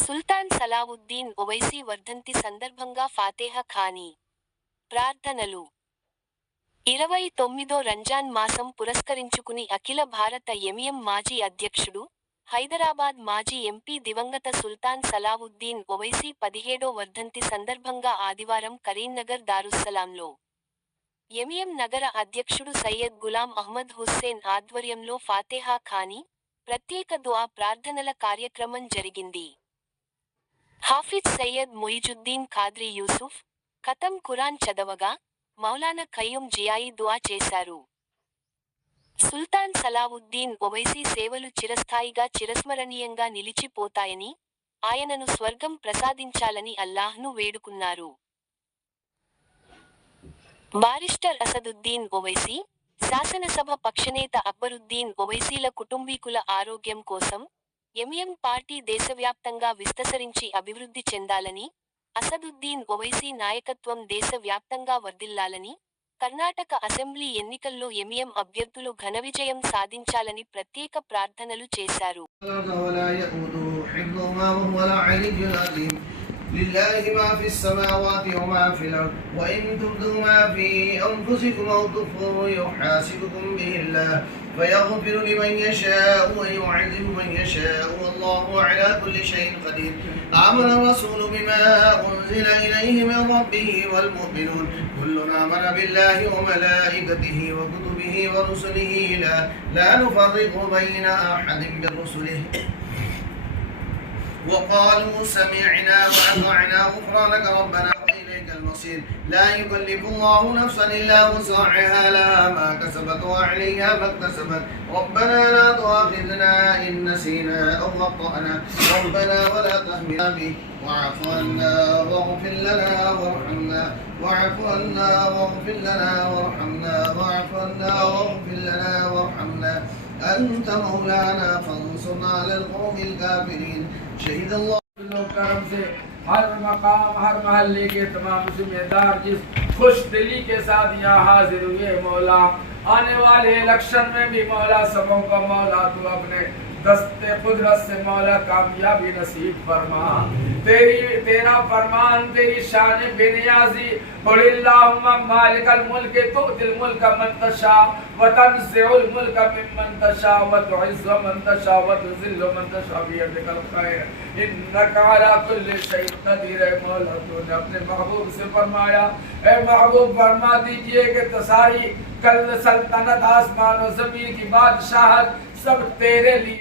సుల్తాన్ సలావుద్దీన్ ఓవైసీ వర్ధంతి సందర్భంగా ఫాతేహా ఖానీ ప్రార్థనలు. 29వ రంజాన్ మాసం పురస్కరించుకుని అఖిల భారత ఎంఎం మాజీ అధ్యక్షుడు, హైదరాబాద్ మాజీ ఎంపీ దివంగత సుల్తాన్ సలావుద్దీన్ ఓవైసీ 17వ వర్ధంతి సందర్భంగా ఆదివారం కరీంనగర్ దారుస్సలాంలో ఎంఎం నగర అధ్యక్షుడు సయ్యద్ గులాం అహ్మద్ హుస్సేన్ ఆధ్వర్యంలో ఫాతేహా ఖానీ, ప్రత్యేక దుఆ ప్రార్థనల కార్యక్రమం జరిగింది. హాఫిజ్ సయ్యద్ ముయిజుద్దీన్ ఖాద్రీ యూసుఫ్, ఖతం ఖురాన్ చదవగా, మౌలానా ఖయ్యూం జియాయి దుఆ చేశారు. సుల్తాన్ సలావుద్దీన్ ఓవైసీ సేవలు చిరస్థాయిగా చిరస్మరణీయంగా నిలిచిపోతాయని, ఆయనను స్వర్గం ప్రసాదించాలని అల్లాహ్ను వేడుకున్నారు. బారిస్టర్ అసదుద్దీన్ ఓవైసీ, శాసనసభ పక్షనేత అక్బరుద్దీన్ ఓవైసీల కుటుంబీకుల ఆరోగ్యం కోసం, ఎంఎం పార్టీ దేశవ్యాప్తంగా విస్తరించి అభివృద్ధి చెందాలని, అసదుద్దీన్ ఓవైసీ నాయకత్వం దేశ వ్యాప్తంగా వర్ధిల్లాలని, కర్ణాటక అసెంబ్లీ ఎన్నికల్లో ఎంఎం అభ్యర్థులు ఘనవిజయం సాధించాలని ప్రత్యేక ప్రార్థనలు చేశారు. لله ما في السماوات وما في الأرض وإن تبدوا ما في أنفسكم أو تخفوه يحاسبكم به الله فيغفر لمن يشاء ويعذب من يشاء والله على كل شيء قدير. آمن الرسول بما أنزل إليه من ربه والمؤمنون كل آمن بالله وملائكته وكتبه ورسله لا نفرق بين أحد من رسله وقالوا سمعنا وأطعنا غفرانك ربنا وإليك المصير. لا يكلف الله نفسا إلا وسعها لها ما كسبت وعليها ما اكتسبت. ربنا لا تؤاخذنا إن نسينا أو أخطأنا ربنا ولا تحملنا به واعف عنا واغفر لنا وارحمنا واعف عنا واغفر لنا وارحمنا واعف عنا واغفر لنا وارحمنا أنت مولانا فانصرنا على القوم الكافرين. शहीद अल्लाह करम से हर मकाम हर महल्ले के तमाम जिम्मेदार जिस खुश दिली के साथ यहाँ हाजिर हुए मौला, आने वाले इलेक्शन में भी मौला सबों को मौला तू अपने दस्ते कुदरत से मौला कामयाबी नसीब फरमा. तेरा फरमान तेरी शान बेनियाजी कुलिल्लाहुम्मा मालिकल मुल्क तुतिल मुल्क मन तशा व तंज़िउल मुल्क मिम्मन तशा व तुइज़्ज़ु मन तशा व तुज़िल्लु मन तशा बियदिकल खैर इन्नका अला कुल्लि शैइन क़दीर. मौला तूने अपने महबूब से फरमाया, ए महबूब फरमा दीजिए कि सारी कल सल्तनत आसमान और ज़मीन की बादशाहत सब तेरे लिए